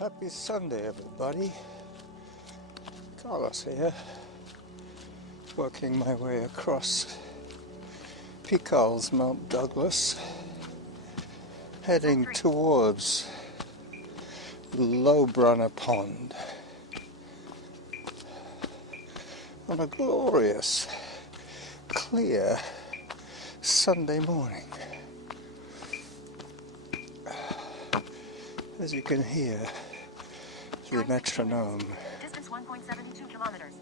Happy Sunday, everybody. Carlos here, working my way across Pical's Mount Douglas, heading towards Lohbrunner Pond on a glorious, clear Sunday morning. As you can hear, the metronome. Distance 1.72 kilometers.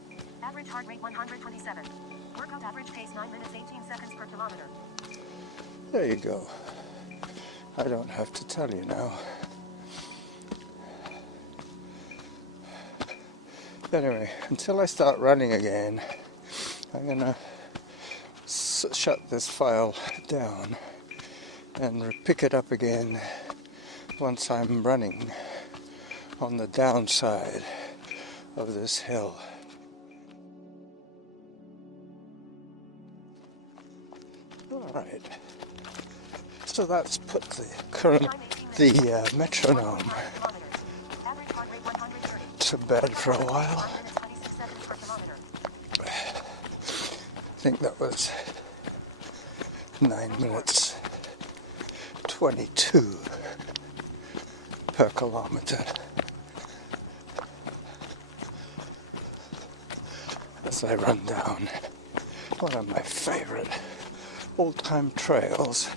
Average heart rate 127. Workout average pace 9 minutes 18 seconds per kilometer. There you go. I don't have to tell you now. Anyway, until I start running again, I'm gonna shut this file down and pick it up again once I'm running on the downside of this hill. Alright, so that's put the metronome to bed for a while. I think that was 9 minutes 22 per kilometer. As I run down one of my favorite old-time trails,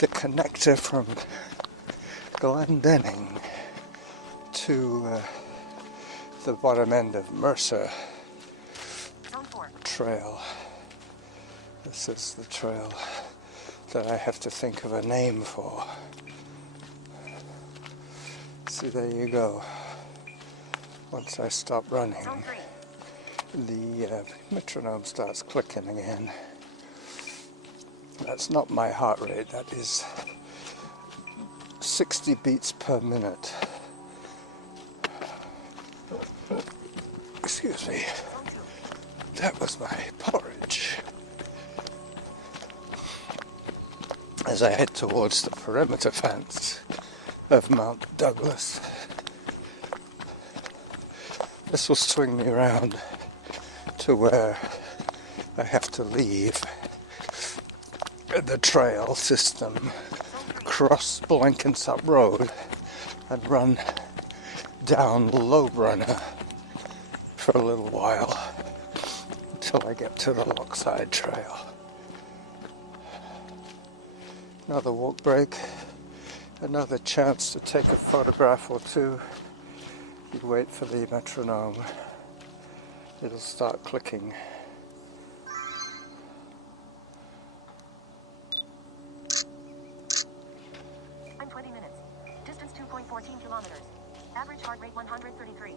the connector from Glendenning to the bottom end of Mercer Trail. This is the trail that I have to think of a name for. See, there you go. Once I stop running, the metronome starts clicking again. That's not my heart rate, that is 60 beats per minute. Excuse me. That was my porridge. As I head towards the perimeter fence of Mount Douglas. This will swing me around to where I have to leave the trail system, cross Blenkinsop Road and run down Lohbrunner for a little while until I get to the Lockside Trail. Another walk break, another chance to take a photograph or two. You wait for the metronome, it'll start clicking. I'm 20 minutes. Distance 2.14 kilometers. Average heart rate 133.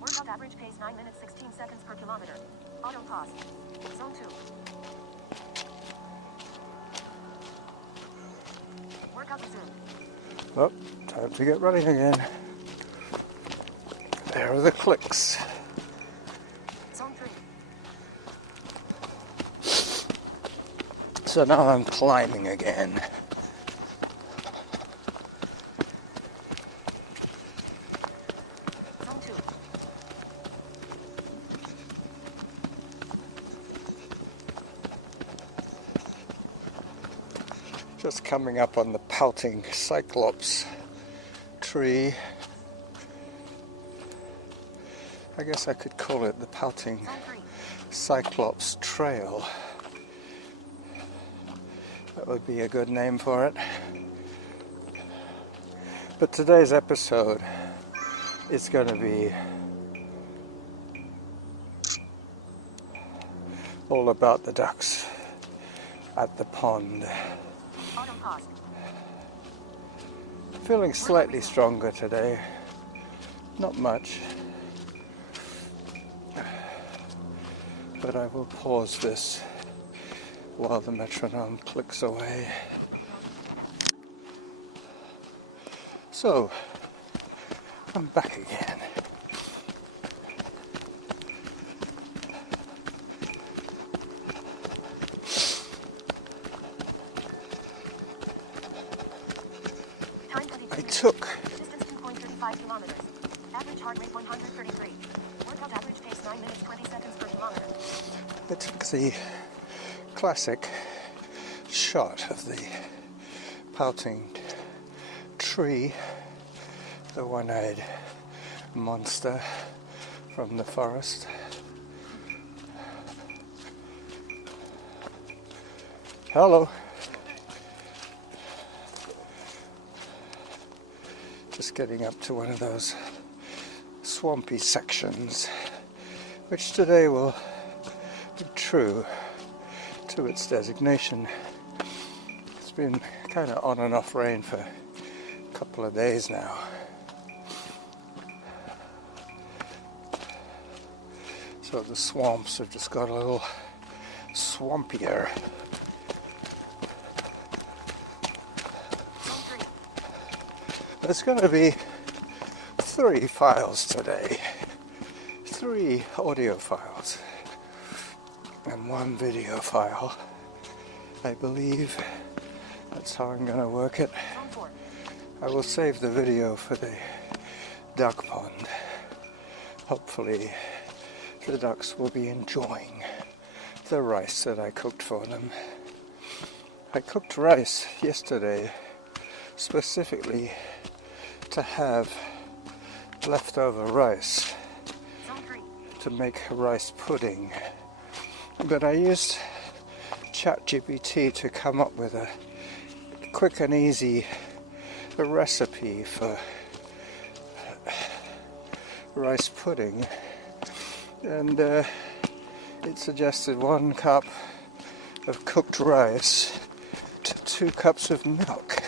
Workout average pace 9 minutes 16 seconds per kilometer. Auto pause. Zone 2. Workout resumed. Oh, time to get running again. There are the clicks. Zone 3. So now I'm climbing again. Zone 2. Just coming up on the pouting cyclops tree. I guess I could call it the pouting cyclops trail. That would be a good name for it. But today's episode is going to be all about the ducks at the pond. Auto pause. Feeling slightly stronger today. Not much. But I will pause this while the metronome clicks away. So, I'm back again. I took 5 kilometers. Average heart rate 133. Workout average pace 9 minutes 20 seconds per kilometer. I took the classic shot of the pouting tree, the one-eyed monster from the forest. Hello. Just getting up to one of those swampy sections, which today will be true to its designation. It's been kind of on and off rain for a couple of days now. So the swamps have just got a little swampier. There's going to be 3 files today, 3 audio files and 1 video file. I believe that's how I'm going to work it. I will save the video for the duck pond. Hopefully the ducks will be enjoying the rice that I cooked for them. I cooked rice yesterday specifically to have leftover rice to make rice pudding, but I used ChatGPT to come up with a quick and easy recipe for rice pudding, and it suggested 1 cup of cooked rice to 2 cups of milk.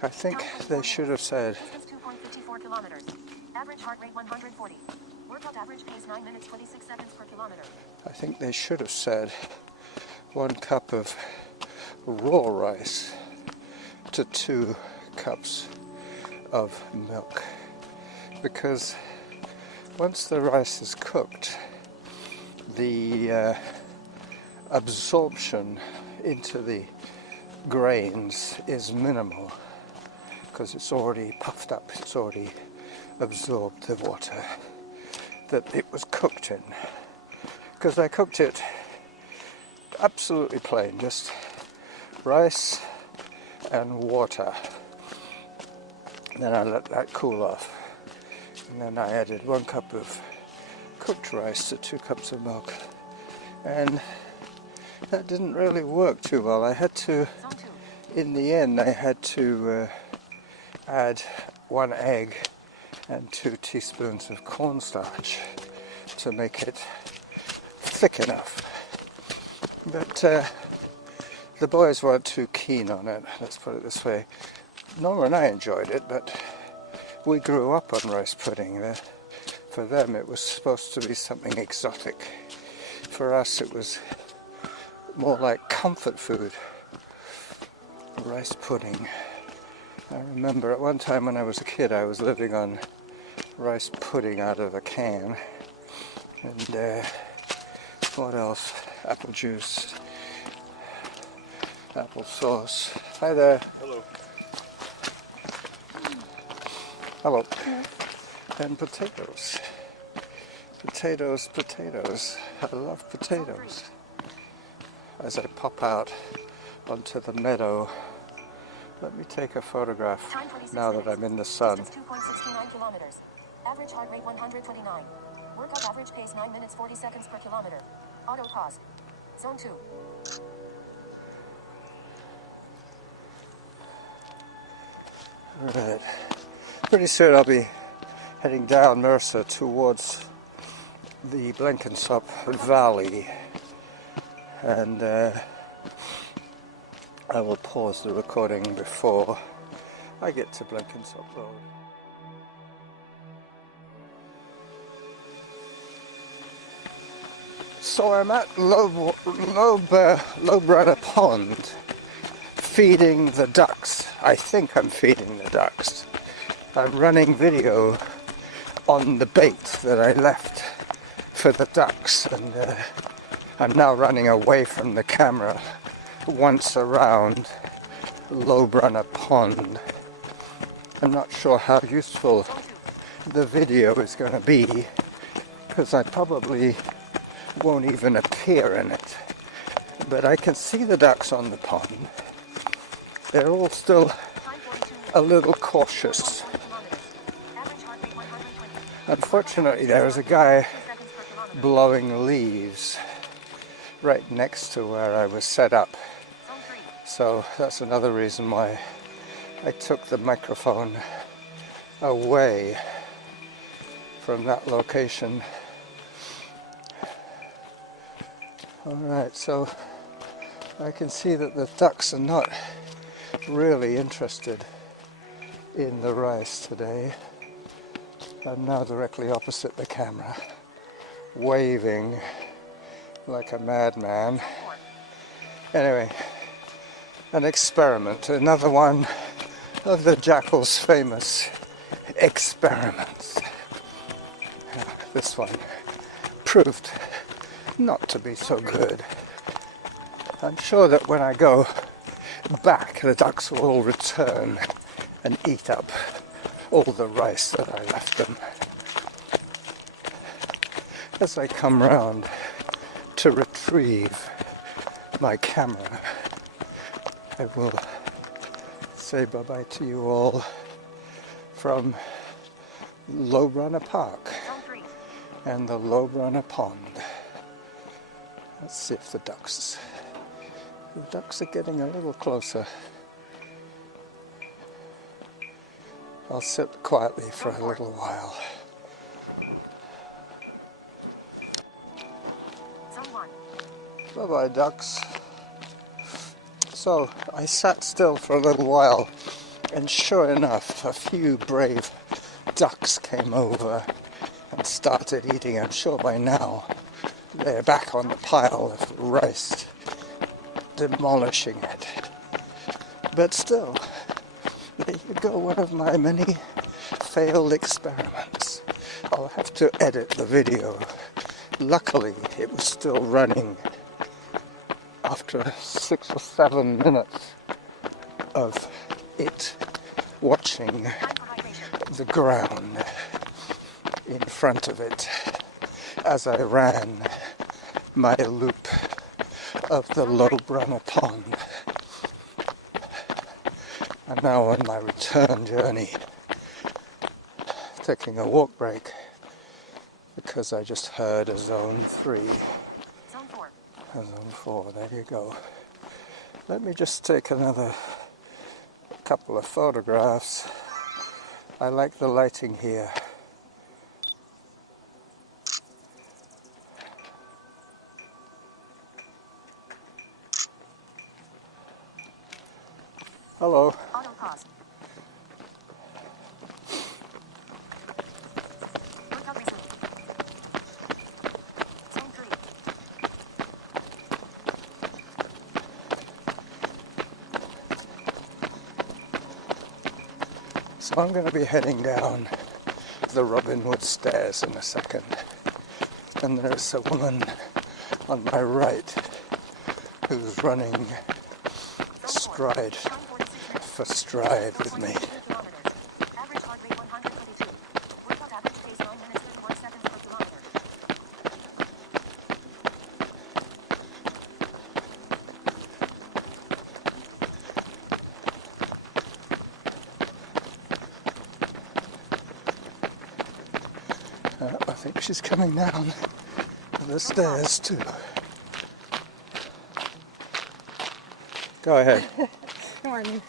I think they should have said 2.54 kilometers. Average heart rate 140. Workout average pace 9 minutes 26 seconds per kilometer. I think they should have said 1 cup of raw rice to 2 cups of milk, because once the rice is cooked, the absorption into the grains is minimal, because it's already puffed up, it's already absorbed the water that it was cooked in. Because I cooked it absolutely plain, just rice and water. And then I let that cool off. And then I added 1 cup of cooked rice to 2 cups of milk. And that didn't really work too well. I had to, in the end, I had to add 1 egg and 2 teaspoons of cornstarch to make it thick enough. But the boys weren't too keen on it, let's put it this way. Norma and I enjoyed it, but we grew up on rice pudding. For them it was supposed to be something exotic. For us it was more like comfort food. Rice pudding. I remember at one time when I was a kid I was living on rice pudding out of a can. And what else? Apple juice, apple sauce. Hi there. Hello. Hello. And potatoes. Potatoes, potatoes. I love potatoes. As I pop out onto the meadow, let me take a photograph now that I'm in the sun. 2.69 kilometers. Average heart rate 129. Workout average pace 9 minutes 40 seconds per kilometer. Auto pause. Zone 2. Right. Pretty soon I'll be heading down Mercer towards the Blenkinsop Valley, and I will pause the recording before I get to Blenkinsop Road. So I'm at Lohbrunner Pond, feeding the ducks. I think I'm feeding the ducks. I'm running video on the bait that I left for the ducks, and I'm now running away from the camera once around Lohbrunner Pond. I'm not sure how useful the video is going to be, because I probably won't even appear in it. But I can see the ducks on the pond. They're all still a little cautious. Unfortunately, there's a guy blowing leaves right next to where I was set up. So that's another reason why I took the microphone away from that location. Alright, so I can see that the ducks are not really interested in the rice today. I'm now directly opposite the camera, waving like a madman. Anyway, an experiment, another one of the Jackal's famous experiments. This one proved not to be so good. I'm sure that when I go back, the ducks will all return and eat up all the rice that I left them. As I come round to retrieve my camera, I will say bye-bye to you all from Lohbrunner Park and the Lohbrunner Pond. Let's see if the ducks are getting a little closer. I'll sit quietly for a little while. Bye-bye, ducks. So I sat still for a little while, and sure enough, a few brave ducks came over and started eating. I'm sure by now they're back on the pile of rice, demolishing it. But still, there you go, one of my many failed experiments. I'll have to edit the video. Luckily, it was still running after 6 or 7 minutes of it watching the ground in front of it as I ran my loop of the Lohbrunner Pond. I'm now on my return journey, taking a walk break because I just heard a zone 3. A zone 4, there you go. Let me just take another couple of photographs. I like the lighting here. Hello. Auto pause. Workout resumed. Zone 3. So I'm going to be heading down the Robin Hood stairs in a second. And there's a woman on my right who's running stride for stride with me. Average heart rate 122. Workout average pace 9 minutes 31 seconds per kilometer. I think she's coming down the stairs too. Go ahead. Good morning.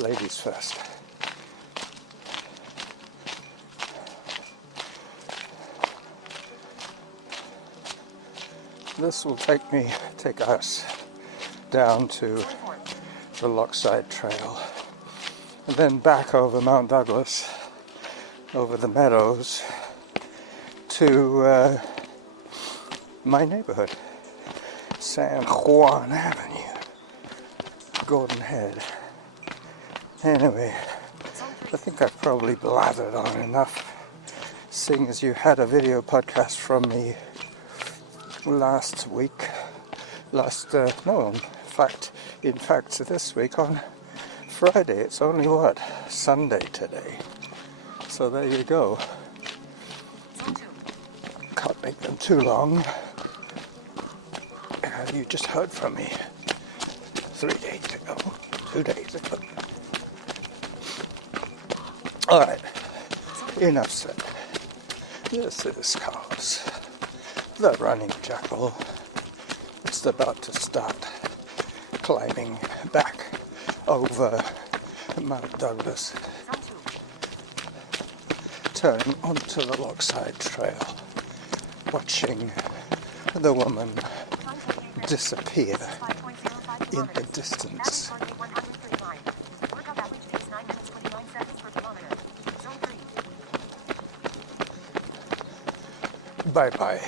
Ladies first. This will take us down to the Lockside Trail, and then back over Mount Douglas, over the meadows, to my neighborhood, San Juan Avenue, Gordon Head. Anyway, I think I've probably blathered on enough, seeing as you had a video podcast from me last week, in fact this week on Friday. It's only what? Sunday today. So there you go. Zone 2. Can't make them too long. You just heard from me 3 days ago, 2 days ago. Alright, enough said. This is Cars, the running Jackal. It's about to start climbing back over Mount Douglas, turning onto the Lockside Trail, watching the woman disappear in the distance. Bye bye.